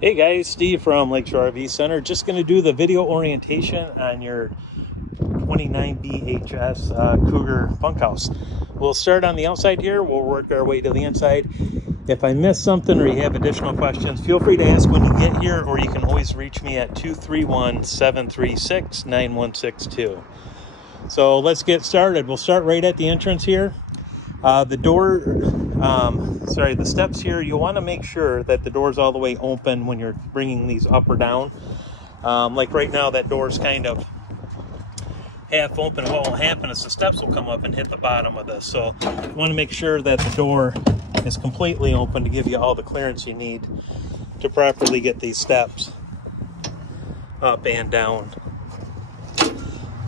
Hey guys, Steve from Lakeshore RV Center. Just going to do the video orientation on your 29 BHS Cougar bunkhouse. We'll start on the outside here. We'll work our way to the inside. If I miss something or you have additional questions, feel free to ask when you get here, or you can always reach me at 231-736-9162. So let's get started. We'll start right at the entrance here. The steps here, you'll want to make sure that the door's all the way open when you're bringing these up or down. Like right now, that door's kind of half open. What will happen is the steps will come up and hit the bottom of this. So you want to make sure that the door is completely open to give you all the clearance you need to properly get these steps up and down,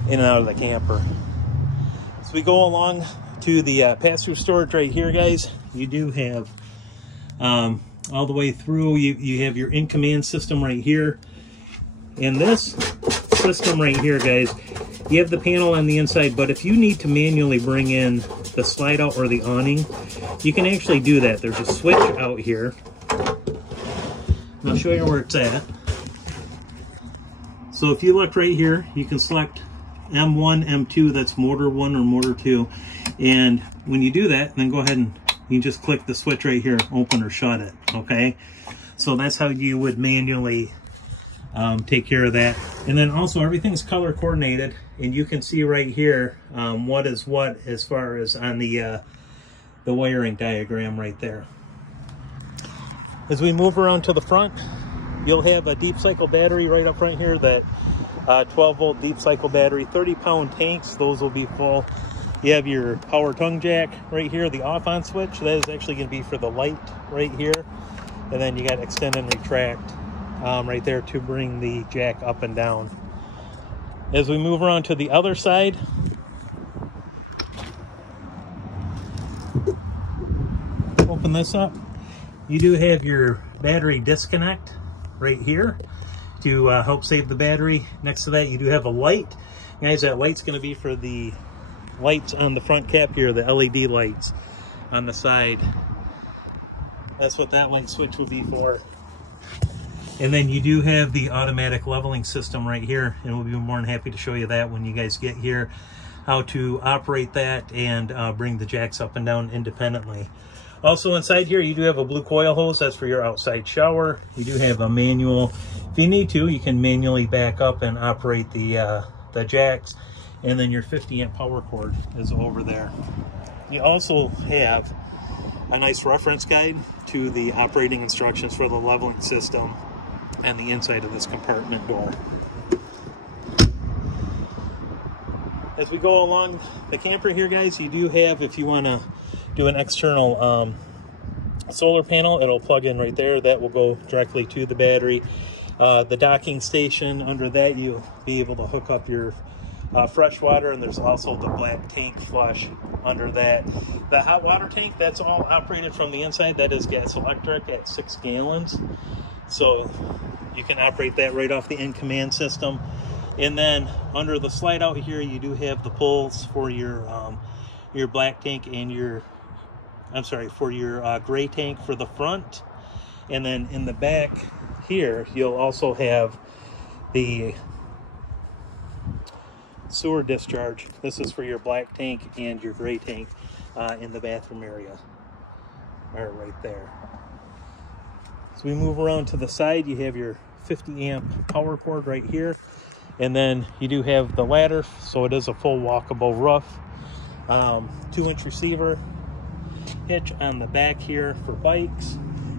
in and out of the camper. So we go along to the pass-through storage right here, guys. You do have all the way through, you have your in-command system right here. And this system right here, guys, you have the panel on the inside, but if you need to manually bring in the slide out or the awning, you can actually do that. There's a switch out here. I'll show you where it's at. So if you look right here, you can select M1, M2, that's motor 1 or motor 2. And when you do that, then go ahead and you just click the switch right here, open or shut it, okay? So that's how you would manually take care of that. And then also everything's color coordinated, and you can see right here what is what as far as on the wiring diagram right there. As we move around to the front, you'll have a deep cycle battery right up front here, that 12-volt deep cycle battery, 30-pound tanks, those will be full. You have your power tongue jack right here, the off-on switch. That is actually going to be for the light right here. And then you got extend and retract right there to bring the jack up and down. As we move around to the other side, open this up. You do have your battery disconnect right here to help save the battery. Next to that, you do have a light. Guys, that light's going to be for the lights on the front cap here, the LED lights on the side. That's what that light switch will be for. And then you do have the automatic leveling system right here, and we'll be more than happy to show you that when you guys get here, how to operate that and bring the jacks up and down independently. Also inside here, you do have a blue coil hose. That's for your outside shower. You do have a manual. If you need to, you can manually back up and operate the jacks. And then your 50-amp power cord is over there. You also have a nice reference guide to the operating instructions for the leveling system and the inside of this compartment door. As we go along the camper here, guys, you do have, if you want to do an external solar panel, it'll plug in right there. That will go directly to the battery. The docking station, under that you'll be able to hook up your fresh water, and there's also the black tank flush under that. The hot water tank, that's all operated from the inside. That is gas electric at 6 gallons. So you can operate that right off the in-command system. And then under the slide out here, you do have the pulls for your black tank and your, for your gray tank for the front. And then in the back here, you'll also have the sewer discharge. This is for your black tank and your gray tank in the bathroom area. Right there. So we move around to the side, you have your 50-amp power cord right here. And then you do have the ladder, so it is a full walkable roof. 2-inch receiver hitch on the back here for bikes.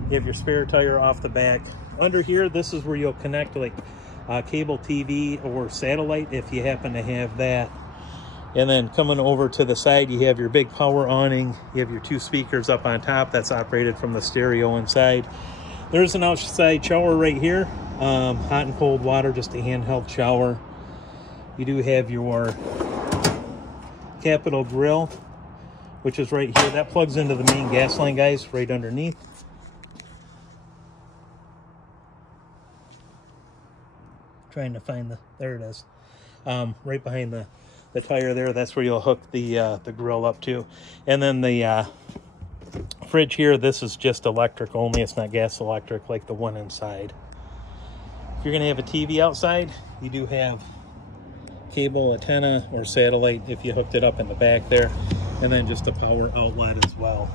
You have your spare tire off the back. Under here, this is where you'll connect like cable TV or satellite if you happen to have that. And then coming over to the side, you have your big power awning. You have your 2 speakers up on top. That's operated from the stereo inside. There's an outside shower right here. Hot and cold water, just a handheld shower. You do have your Capital grill, which is right here. That plugs into the main gas line, guys, right underneath. Trying to find the, there it is. Right behind the tire there, that's where you'll hook the grill up to. And then the fridge here, this is just electric only. It's not gas electric like the one inside. If you're going to have a TV outside, you do have cable, antenna, or satellite if you hooked it up in the back there, and then just a power outlet as well.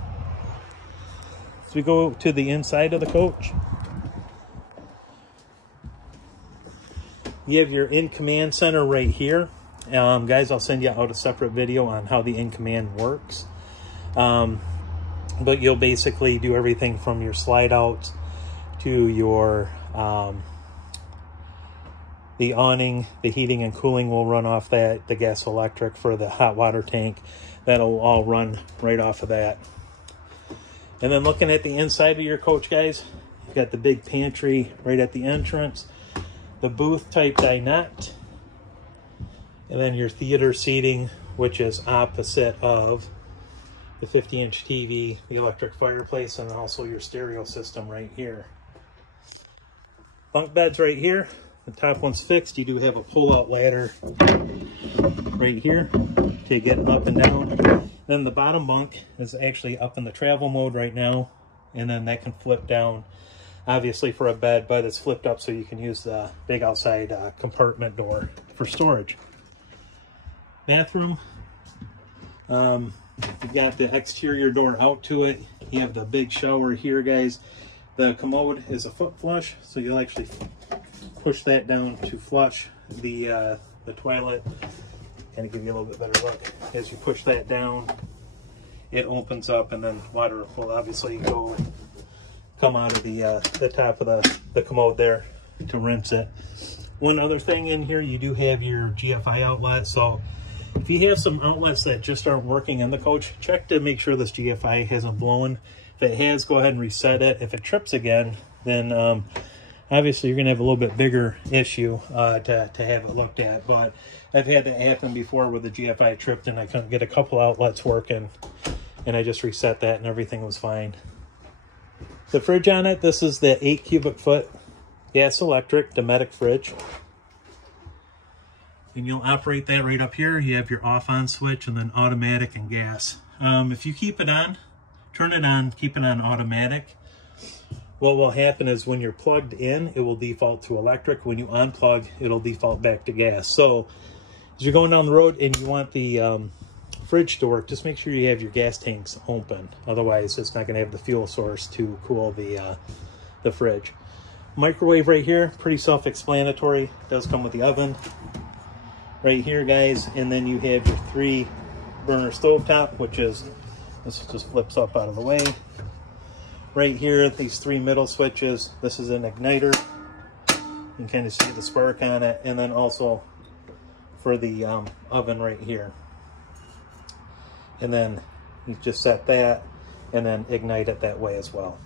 So we go to the inside of the coach. You have your in-command center right here. Guys, I'll send you out a separate video on how the in-command works. But you'll basically do everything from your slide outs to your the awning. The heating and cooling will run off that. The gas electric for the hot water tank, that'll all run right off of that. And then looking at the inside of your coach, guys, you've got the big pantry right at the entrance, the booth type dinette, and then your theater seating, which is opposite of the 50-inch TV, the electric fireplace, and also your stereo system right here. Bunk beds right here. The top one's fixed. You do have a pull-out ladder right here to get up and down. Then the bottom bunk is actually up in the travel mode right now, and then that can flip down, obviously for a bed, but it's flipped up so you can use the big outside compartment door for storage. Bathroom. You've got the exterior door out to it. You have the big shower here, guys. The commode is a foot flush, so you'll actually push that down to flush the toilet. Kind of give you a little bit better look. As you push that down, it opens up, and then water will obviously come out of the top of the commode there to rinse it. One other thing in here, you do have your GFI outlet. So if you have some outlets that just aren't working in the coach, check to make sure this GFI hasn't blown. If it has, go ahead and reset it. If it trips again, then obviously you're going to have a little bit bigger issue to have it looked at. But I've had that happen before where the GFI tripped and I couldn't get a couple outlets working, and I just reset that and everything was fine. The fridge on it, this is the 8 cubic foot gas electric Dometic fridge. And you'll operate that right up here. You have your off-on switch and then automatic and gas. If you keep it on, turn it on, keep it on automatic, what will happen is when you're plugged in, it will default to electric. When you unplug, it'll default back to gas. So as you're going down the road and you want the fridge to work, just make sure you have your gas tanks open. Otherwise, it's not going to have the fuel source to cool the fridge. Microwave right here, pretty self-explanatory. It does come with the oven right here, guys. And then you have your 3 burner stovetop, which is, this just flips up out of the way. Right here, these 3 middle switches, this is an igniter. You can kind of see the spark on it. And then also for the oven right here. And then you just set that and then ignite it that way as well.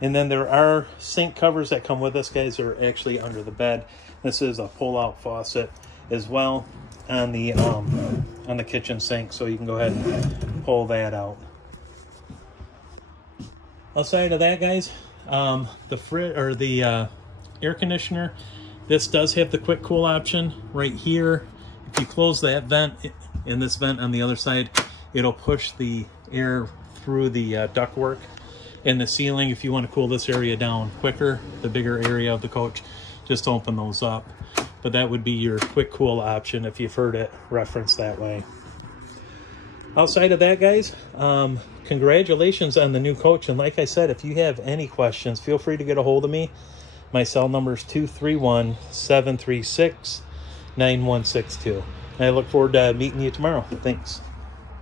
And then there are sink covers that come with this, guys. They're actually under the bed. This is a pull-out faucet as well on the kitchen sink, so you can go ahead and pull that out. Outside of that, guys, the air conditioner, this does have the quick cool option right here. If you close that vent and this vent on the other side, it'll push the air through the ductwork in the ceiling. If you want to cool this area down quicker, the bigger area of the coach, just open those up. But that would be your quick cool option if you've heard it referenced that way. Outside of that, guys, congratulations on the new coach. And like I said, if you have any questions, feel free to get a hold of me. My cell number is 231-736-9162. And I look forward to meeting you tomorrow. Thanks.